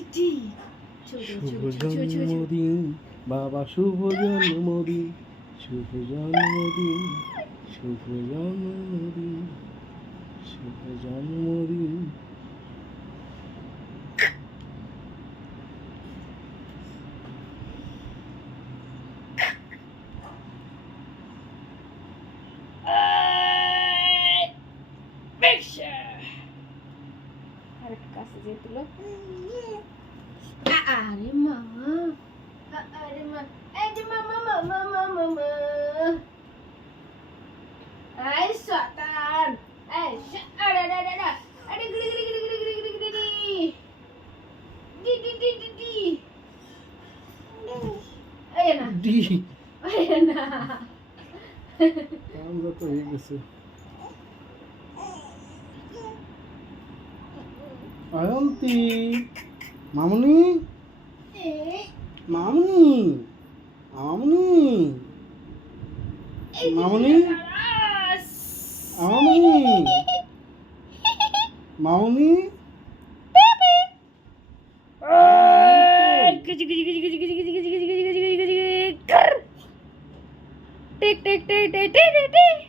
টিকটিক শুভ জন্মদিন বাবা শুভ জন্মদিন শুভ জন্মদিন শুভ জন্মদিন শুভ জন্মদিন আর একটু কাছে দিয়ে দিল আরে মা আরে মা এই যে মামা মামা মামা মা এই শতান এই শ- আরে আরে আরে আরে আরে গিরি গিরি গিরি গিরি গিরি গিরি গিরি D D D D D এই না ডি এই না কাম যত হয়ে গেছে Ayanti মামনি মামনি মামনি মামনি মামনি মামনি টিক টিক টিক টিক টিক টিক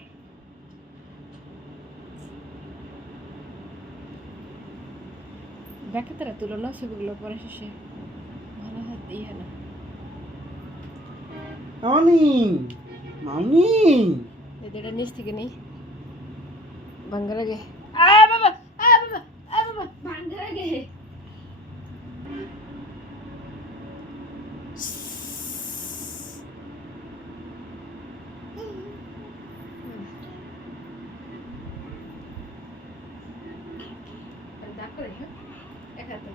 দেখে তারা তুলো না ছবিগুলো পরে শেষে। ভালো হাত দিয়ে না। মামুনি মামুনি এটা নিচ থেকে নেই। ভাঙ্গার আগে। আ বাবা আ বাবা আ বাবা ভাঙ্গার আগে। করে দেখাতো